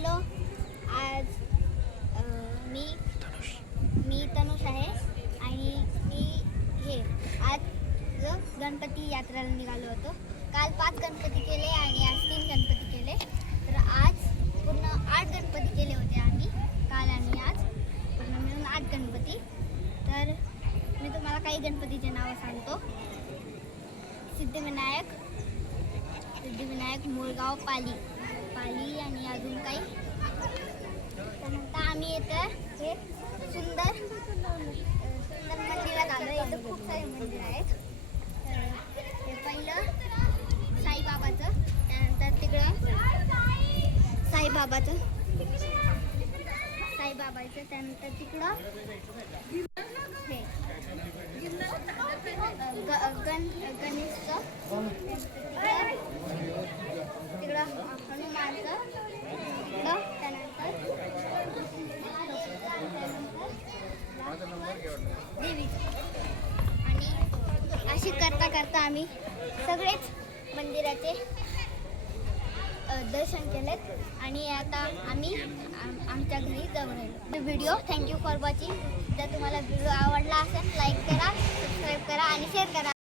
Hello, आज मी तनुष आहे आणि आज गणपती यात्रेला निघालो होतो. काल 5 गणपती केले आणि आज 3 गणपती केले. तर आज पूर्ण 8 गणपती केले होते आम्ही काल आणि आज पूर्ण मिळून 8 गणपती. तर मी तुम्हाला काही गणपतीचे नावं सांगतो. सिद्धिविनायक, मुळगाव, पाली आणि अजून काही. त्यानंतर आम्ही इथं हे सुंदर मंदिरात आलो. इथं खूप सारे मंदिर आहेत. हे पहिलं साईबाबाचं, त्यानंतर तिकडं साईबाबाचं, त्यानंतर तिकडं हे गणेशचं, तिकडं हनुमानचं, त्यानंतर देवीचं. आणि अशी करता आम्ही सगळेच मंदिराचे दर्शन केलेत आणि आता आम्ही आमच्या घरी जाऊन राहिलो. Video thank you for watching. जर तुम्हाला व्हिडिओ आवडला असेल लाईक करा, सबस्क्राईब करा आणि शेअर करा.